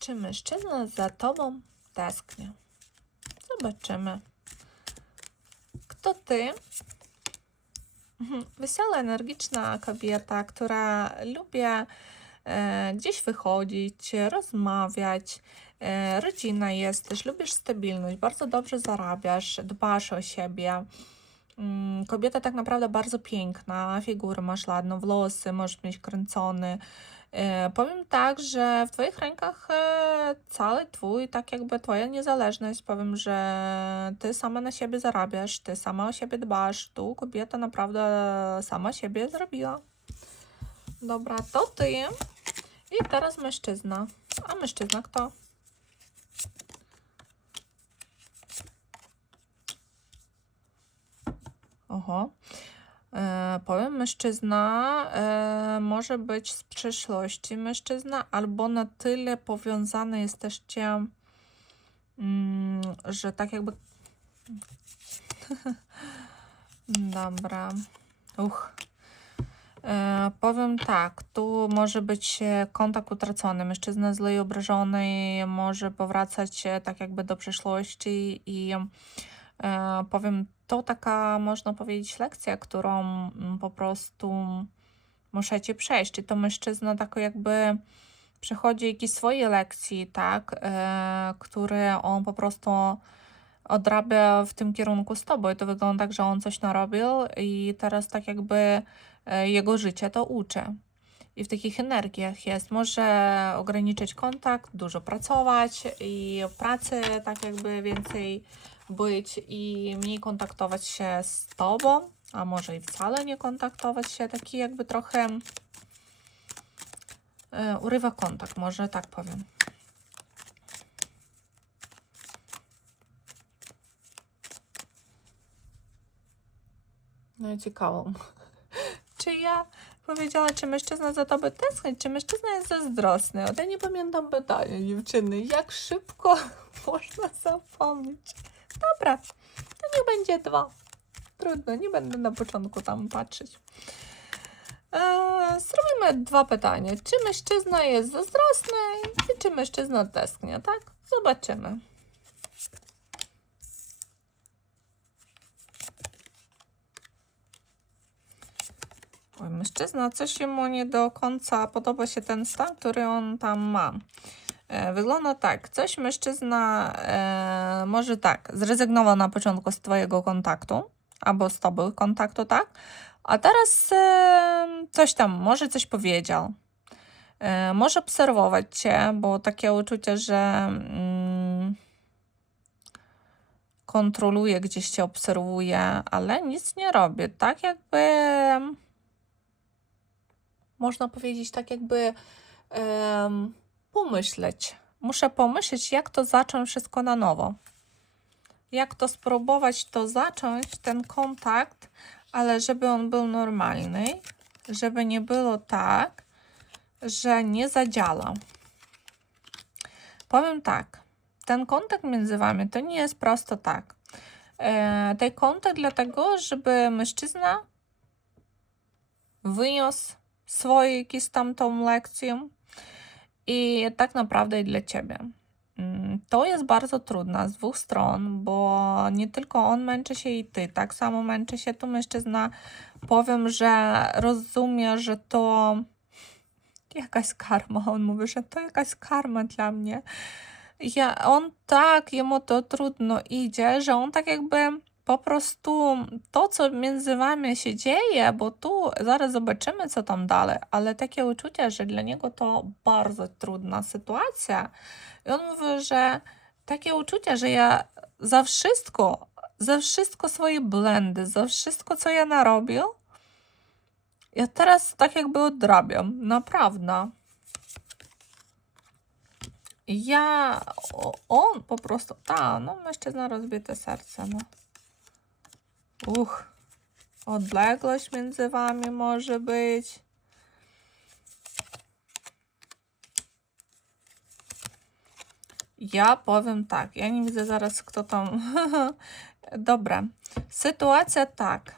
Czy mężczyzna za tobą tęskni? Zobaczymy. Kto ty? Mhm, Wesoła, energiczna kobieta, która lubi e, gdzieś wychodzić, rozmawiać. E, rodzina jesteś, lubisz stabilność, bardzo dobrze zarabiasz, dbasz o siebie. Mm, Kobieta tak naprawdę bardzo piękna, figurę masz ładną, włosy możesz mieć kręcone. E, powiem tak, że w Twoich rękach e, cały Twój, tak jakby Twoja niezależność. Powiem, że Ty sama na siebie zarabiasz, Ty sama o siebie dbasz. Tu kobieta naprawdę sama siebie zrobiła. Dobra, to Ty. I teraz mężczyzna. A mężczyzna kto? Oho. E, powiem, mężczyzna e, może być z przeszłości mężczyzna, albo na tyle powiązane jesteście, mm, że tak jakby. Dobra. Uch. E, powiem tak, tu może być kontakt utracony. Mężczyzna zły i obrażony może powracać tak jakby do przeszłości i powiem, to taka, można powiedzieć, lekcja, którą mm, po prostu musicie przejść. I to mężczyzna tak jakby przechodzi jakieś swoje lekcje, tak, e, które on po prostu odrabia w tym kierunku z tobą. I to wygląda tak, że on coś narobił i teraz tak jakby e, jego życie to uczy. I w takich energiach jest. Może ograniczyć kontakt, dużo pracować i pracy tak jakby więcej być i mniej kontaktować się z tobą, a może i wcale nie kontaktować się. Taki jakby trochę e, urywa kontakt, może tak powiem. No i ciekawą. Czy ja powiedziała, czy mężczyzna za tobą tęskni, czy mężczyzna jest zazdrosny? O, ja nie pamiętam pytania, dziewczyny. Jak szybko można zapomnieć? Dobra, to nie będzie dwa. Trudno, nie będę na początku tam patrzeć. Eee, zrobimy dwa pytania. Czy mężczyzna jest zazdrosny i czy mężczyzna tęsknia, tak? Zobaczymy. Oj, mężczyzna, coś mu nie do końca podoba się ten stan, który on tam ma. E, Wygląda tak, coś mężczyzna e, może tak, zrezygnował na początku z Twojego kontaktu, albo z Tobą kontaktu, tak? A teraz e, coś tam, może coś powiedział. Może obserwować Cię, bo takie uczucie, że mm, kontroluje, gdzieś Cię obserwuje, ale nic nie robi. Tak jakby można powiedzieć, tak jakby pomyśleć. Muszę pomyśleć, jak to zacząć wszystko na nowo. Jak to spróbować to zacząć, ten kontakt, ale żeby on był normalny, żeby nie było tak, że nie zadziała. Powiem tak, ten kontakt między wami to nie jest prosto tak. E, ten kontakt dlatego, żeby mężczyzna wyniósł swoje jakieś tam tą lekcję i tak naprawdę i dla ciebie. Mm, To jest bardzo trudne z dwóch stron, bo nie tylko on męczy się i ty, tak samo męczy się tu mężczyzna. Powiem, że rozumie, że to jakaś karma. On mówi, że to jakaś karma dla mnie. Ja, on tak, jemu to trudno idzie, że on tak jakby po prostu to, co między wami się dzieje, bo tu zaraz zobaczymy, co tam dalej, ale takie uczucie, że dla niego to bardzo trudna sytuacja. I on mówi, że takie uczucie, że ja za wszystko, za wszystko swoje błędy, za wszystko, co ja narobił, ja teraz tak jakby odrabiam, naprawdę. Ja, on po prostu, ta, no mężczyzna rozbite serce, no. Uch, odległość między wami może być. Ja powiem tak, ja nie widzę zaraz kto tam. Dobra, sytuacja tak.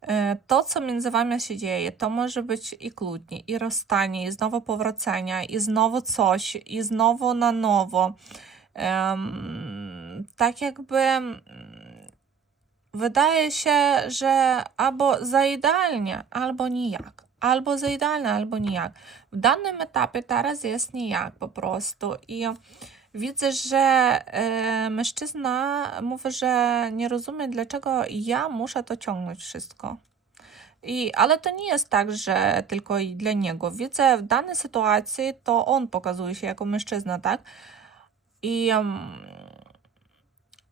E, To, co między wami się dzieje, to może być i kłótnie, i rozstanie, i znowu powracania, i znowu coś, i znowu na nowo. Em, tak jakby mm, wydaje się, że albo za idealnie, albo nijak. Albo za idealnie, albo nijak. W danym etapie teraz jest nijak po prostu. I widzę, że e, mężczyzna mówi, że nie rozumie, dlaczego ja muszę to ciągnąć wszystko. I, ale to nie jest tak, że tylko i dla niego. Widzę, w danej sytuacji to on pokazuje się jako mężczyzna, tak? I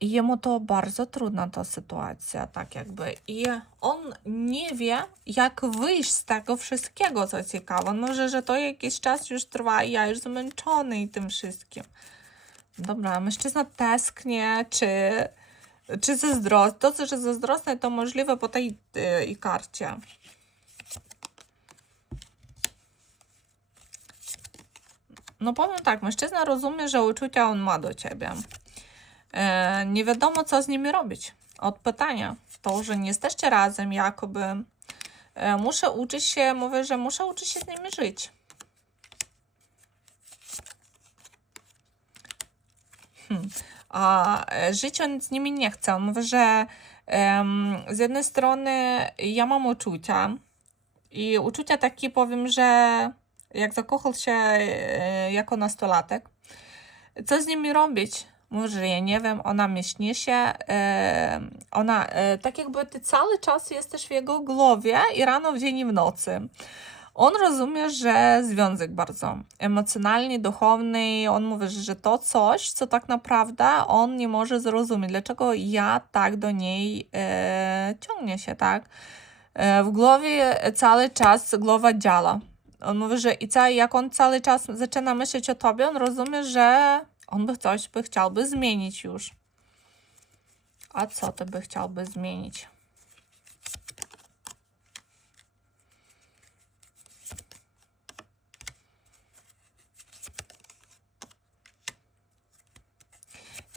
i jemu to bardzo trudna ta sytuacja, tak jakby. I on nie wie, jak wyjść z tego wszystkiego, co ciekawe. Może, że to jakiś czas już trwa i ja już zmęczony tym wszystkim. Dobra, mężczyzna tęsknie, czy, czy zazdrosny. To, co że zazdrosny, to możliwe po tej y, i karcie. No powiem tak, mężczyzna rozumie, że uczucia on ma do ciebie. E, nie wiadomo, co z nimi robić. Od pytania. To, że nie jesteście razem, jakoby. E, muszę uczyć się, mówię, że muszę uczyć się z nimi żyć. Hmm. A e, żyć on z nimi nie chce. On mówi, że em, z jednej strony ja mam uczucia i uczucia takie powiem, że jak zakochał się jako nastolatek, co z nimi robić? Może ja nie wiem, ona mnie śni się, e, ona, e, tak jakby ty cały czas jesteś w jego głowie i rano, w dzień i w nocy. On rozumie, że związek bardzo emocjonalny, duchowny, on mówi, że to coś, co tak naprawdę on nie może zrozumieć. Dlaczego ja tak do niej e, ciągnie się, tak? W głowie cały czas głowa działa. On mówi, że i ca, jak on cały czas zaczyna myśleć o tobie, on rozumie, że on by coś by chciałby zmienić już. A co ty by chciałby zmienić?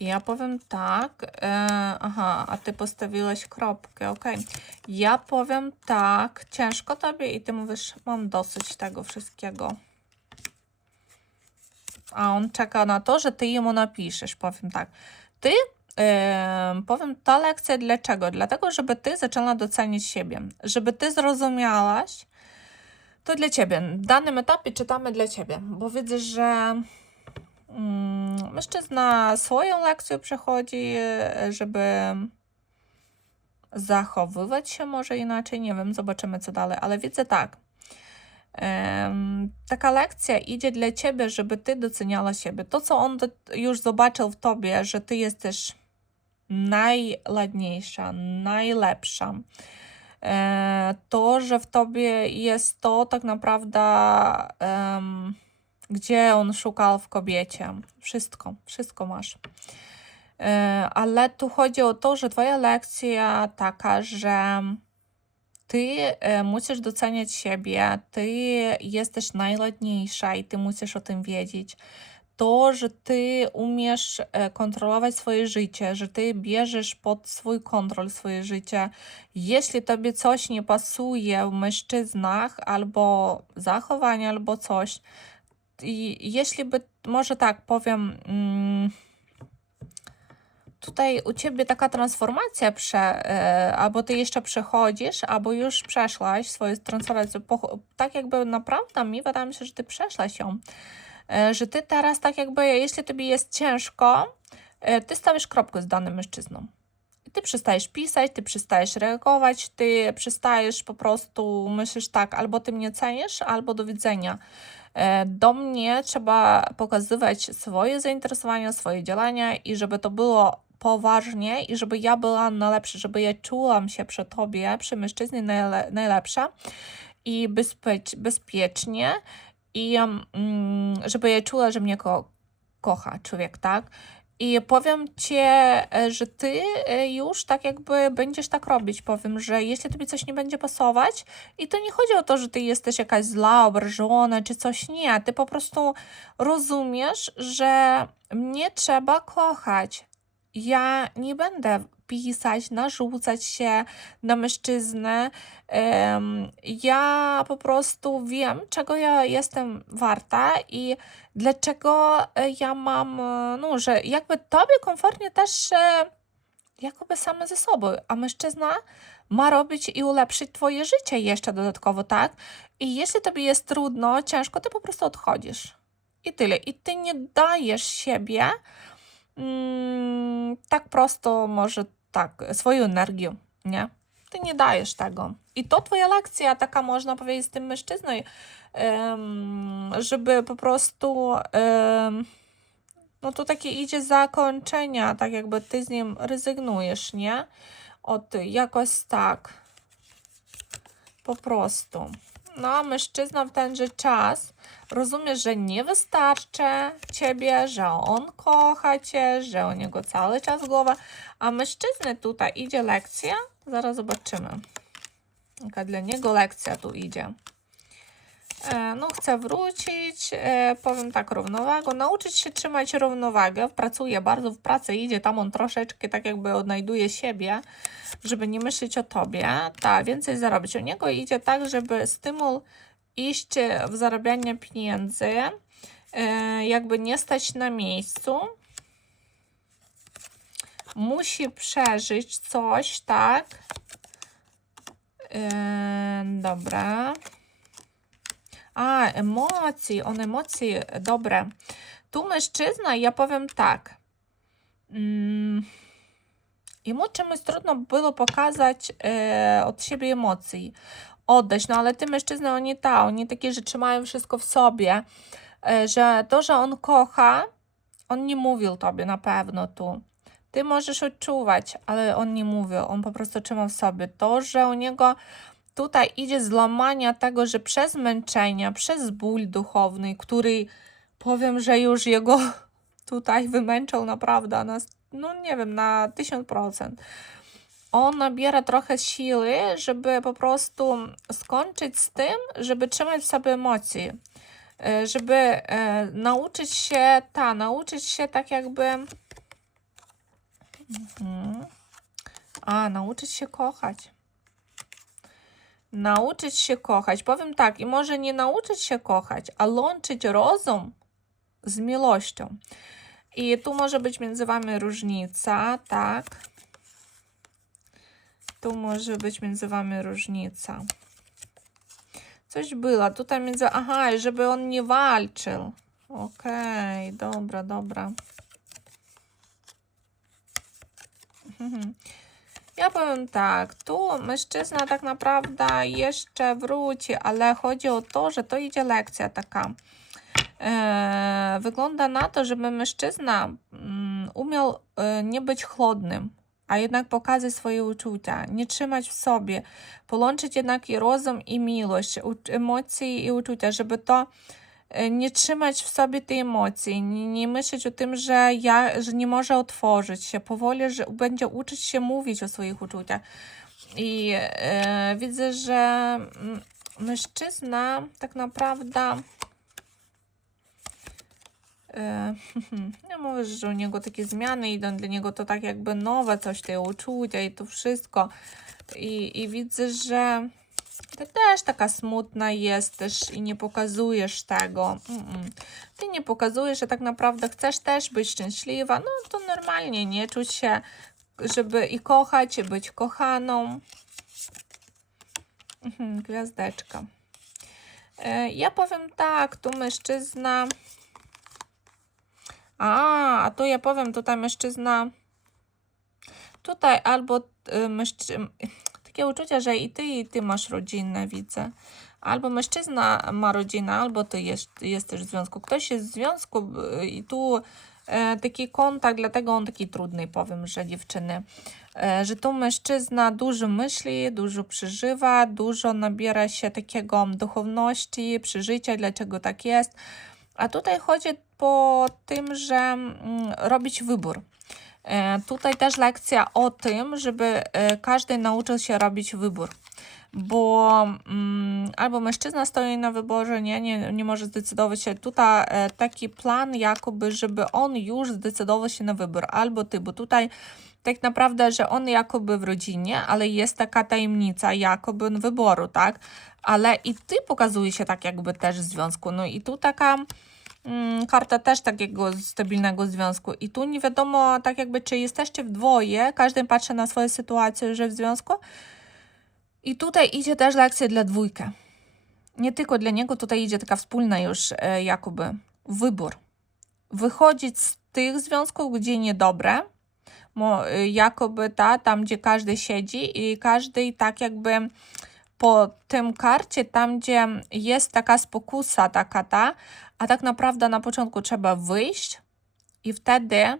Ja powiem tak, e, aha, a ty postawiłeś kropkę, ok. Ja powiem tak, ciężko tobie i ty mówisz, mam dosyć tego wszystkiego. A on czeka na to, że ty jemu napiszesz, powiem tak. Ty, e, powiem, ta lekcja dlaczego? Dlatego, żeby ty zaczęła docenić siebie, żeby ty zrozumiałaś, to dla ciebie. W danym etapie czytamy dla ciebie, bo widzę, że Mm, mężczyzna swoją lekcję przechodzi, żeby zachowywać się może inaczej, nie wiem, zobaczymy co dalej, ale widzę tak. Taka lekcja idzie dla ciebie, żeby ty doceniała siebie. To, co on już zobaczył w tobie, że ty jesteś najładniejsza, najlepsza. E, to, że w tobie jest to tak naprawdę gdzie on szukał w kobiecie. Wszystko, wszystko masz. E, ale tu chodzi o to, że Twoja lekcja taka, że Ty e, musisz doceniać siebie, Ty jesteś najładniejsza i Ty musisz o tym wiedzieć. To, że Ty umiesz e, kontrolować swoje życie, że Ty bierzesz pod swój kontrol swoje życie. Jeśli Tobie coś nie pasuje w mężczyznach, albo zachowanie, albo coś, i jeśli by, może tak powiem, mm, tutaj u ciebie taka transformacja, prze, e, albo ty jeszcze przechodzisz, albo już przeszłaś swoją transformację, tak jakby naprawdę mi wydaje mi się, że ty przeszłaś ją, e, że ty teraz tak jakby, jeśli tobie jest ciężko, e, ty stawisz kropkę z danym mężczyzną. Ty przestajesz pisać, ty przestajesz reagować, ty przestajesz po prostu myślisz tak, albo ty mnie cenisz, albo do widzenia. Do mnie trzeba pokazywać swoje zainteresowania, swoje działania i żeby to było poważnie i żeby ja była najlepsza, żeby ja czułam się przy tobie, przy mężczyźnie najle najlepsza i bezpiecz bezpiecznie i mm, żeby ja czuła, że mnie ko kocha człowiek, tak? I powiem ci, e, że ty e, już tak jakby będziesz tak robić. Powiem, że jeśli tobie coś nie będzie pasować, i to nie chodzi o to, że ty jesteś jakaś zła, obrażona czy coś, nie. Ty po prostu rozumiesz, że mnie trzeba kochać. Ja nie będę pisać, narzucać się na mężczyznę. Ja po prostu wiem, czego ja jestem warta i dlaczego e, ja mam, e, no, że jakby tobie komfortnie też e, jakoby same ze sobą, a mężczyzna ma robić i ulepszyć twoje życie jeszcze dodatkowo, tak? I jeśli tobie jest trudno, ciężko, ty po prostu odchodzisz. I tyle. I ty nie dajesz siebie tak prosto, może tak, swoją energię, nie? Ty nie dajesz tego. I to twoja lekcja, taka można powiedzieć, z tym mężczyzną, żeby po prostu, no to takie idzie zakończenia, tak jakby ty z nim rezygnujesz, nie? Od jakoś tak. Po prostu. No, mężczyzna w tenże czas rozumie, że nie wystarczy ciebie, że on kocha cię, że u niego cały czas głowa, a mężczyzny tutaj idzie lekcja. Zaraz zobaczymy. Jaka dla niego lekcja tu idzie. E, No, chcę wrócić, e, powiem tak, równowagę, nauczyć się trzymać równowagę, pracuje bardzo w pracy, idzie tam on troszeczkę tak jakby odnajduje siebie, żeby nie myśleć o tobie, tak, więcej zarobić. U niego idzie tak, żeby stymul iść w zarabianie pieniędzy, e, jakby nie stać na miejscu, musi przeżyć coś, tak, dobra, a, emocji, on emocji, dobre. Tu mężczyzna, ja powiem tak. Mm, jemu czymś trudno było pokazać e, od siebie emocji, oddać, no ale ty mężczyzna, oni ta, oni takie rzeczy mają wszystko w sobie, e, że to, że on kocha, on nie mówił tobie na pewno tu. Ty możesz odczuwać, ale on nie mówił, on po prostu trzyma w sobie. To, że u niego tutaj idzie złamania tego, że przez męczenia, przez ból duchowny, który powiem, że już jego tutaj wymęczał naprawdę na, no nie wiem, na 1000%. On nabiera trochę siły, żeby po prostu skończyć z tym, żeby trzymać w sobie emocje, e, żeby e, nauczyć się, ta, nauczyć się tak jakby, mhm. a, nauczyć się kochać nauczyć się kochać. Powiem tak, i może nie nauczyć się kochać, a łączyć rozum z miłością. I tu może być między wami różnica, tak? Tu może być między wami różnica. Coś było. Tutaj między... Aha, żeby on nie walczył. Okej, okay, dobra, dobra. Mhm. Ja powiem tak, tu mężczyzna tak naprawdę jeszcze wróci, ale chodzi o to, że to idzie lekcja taka. E, wygląda na to, żeby mężczyzna mm, umiał e, nie być chłodnym, a jednak pokazać swoje uczucia, nie trzymać w sobie, połączyć jednak i rozum i miłość, emocje i uczucia, żeby to nie trzymać w sobie tej emocji, nie, nie myśleć o tym, że ja, że nie może otworzyć się, powoli, że będzie uczyć się mówić o swoich uczuciach. I e, widzę, że mm, mężczyzna tak naprawdę e, ja mówię, że u niego takie zmiany idą, dla niego to tak jakby nowe coś, te uczucia i to wszystko. I, i widzę, że ty też taka smutna jesteś i nie pokazujesz tego. Mm -mm. Ty nie pokazujesz, że tak naprawdę chcesz też być szczęśliwa. No to normalnie, nie czuć się, żeby i kochać, i być kochaną. Mhm, gwiazdeczka. E, ja powiem tak, tu mężczyzna. A, a tu ja powiem, tutaj mężczyzna. Tutaj albo y, mężczyzna takie uczucie, że i ty, i ty masz rodzinę, widzę. Albo mężczyzna ma rodzinę, albo ty jest, jesteś w związku. Ktoś jest w związku i tu e, taki kontakt, dlatego on taki trudny, powiem, że dziewczyny. E, że tu mężczyzna dużo myśli, dużo przeżywa, dużo nabiera się takiego duchowności, przeżycia, dlaczego tak jest. A tutaj chodzi po tym, że mm, robić wybór. E, tutaj też lekcja o tym, żeby e, każdy nauczył się robić wybór. bo mm, albo mężczyzna stoi na wyborze, nie, nie, nie może zdecydować się. Tutaj e, taki plan, jakoby, żeby on już zdecydował się na wybór, albo ty, bo tutaj tak naprawdę, że on jakoby w rodzinie, ale jest taka tajemnica jakoby wyboru, tak? Ale i ty pokazuje się tak jakby też w związku. No i tu taka karta też takiego stabilnego związku. I tu nie wiadomo tak jakby, czy jesteście w dwoje, każdy patrzy na swoją sytuację, że w związku. I tutaj idzie też lekcja dla dwójkę. Nie tylko dla niego, tutaj idzie taka wspólna już e, jakoby wybór. Wychodzić z tych związków, gdzie niedobre, mo, y, jakoby ta, tam gdzie każdy siedzi i każdy tak jakby po tym karcie, tam gdzie jest taka spokusa, taka ta, a tak naprawdę na początku trzeba wyjść i wtedy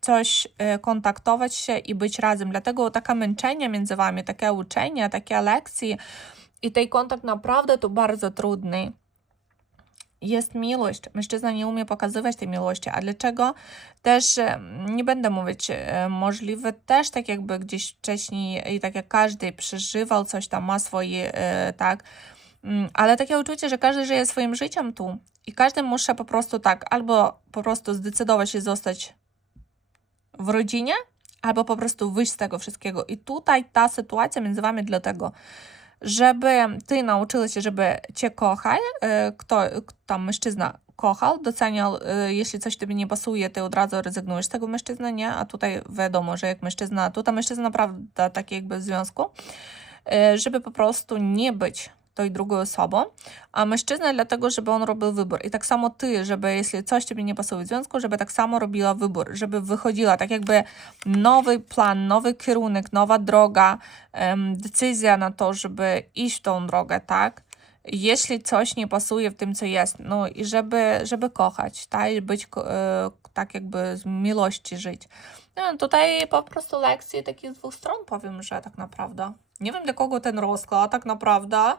coś y, kontaktować się i być razem. Dlatego taka męczenie między wami, takie uczenie, takie lekcje i ten kontakt naprawdę to bardzo trudny jest miłość. Mężczyzna nie umie pokazywać tej miłości. A dlaczego? Też e, nie będę mówić, e, możliwe też tak jakby gdzieś wcześniej i tak jak każdy przeżywał coś tam, ma swoje, e, tak, Mm, ale takie uczucie, że każdy żyje swoim życiem tu i każdy musi po prostu tak, albo po prostu zdecydować się zostać w rodzinie, albo po prostu wyjść z tego wszystkiego. I tutaj ta sytuacja między wami dlatego, żeby ty nauczyła się, żeby cię kochać, e, kto tam mężczyzna kochał, doceniał, e, jeśli coś tobie nie pasuje, ty od razu rezygnujesz z tego mężczyzny, nie? A tutaj wiadomo, że jak mężczyzna, tutaj mężczyzna naprawdę taki jakby w związku, e, żeby po prostu nie być tej drugiej osobą, a mężczyzna dlatego, żeby on robił wybór. I tak samo ty, żeby jeśli coś ciebie nie pasuje w związku, żeby tak samo robiła wybór, żeby wychodziła tak jakby nowy plan, nowy kierunek, nowa droga, decyzja na to, żeby iść w tą drogę, tak? Jeśli coś nie pasuje w tym, co jest, no i żeby, żeby kochać, tak? I być e, tak jakby z miłości żyć. No, tutaj po prostu lekcje takich z dwóch stron powiem, że tak naprawdę. Nie wiem dla kogo ten rozkład tak naprawdę.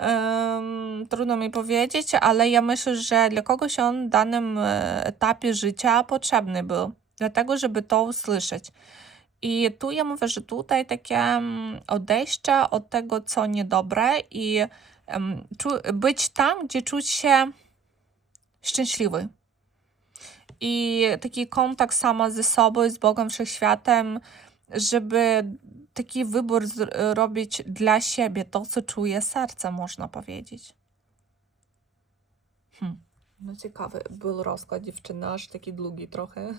Um, trudno mi powiedzieć, ale ja myślę, że dla kogoś on w danym e, etapie życia potrzebny był. Dlatego, żeby to usłyszeć. I tu ja mówię, że tutaj takie odejście od tego, co niedobre i um, być tam, gdzie czuć się szczęśliwy. I taki kontakt sama ze sobą z Bogiem Wszechświatem, żeby taki wybór robić dla siebie, to co czuje serce, można powiedzieć. Hmm. No ciekawy był rozkład dziewczyny, aż taki długi trochę.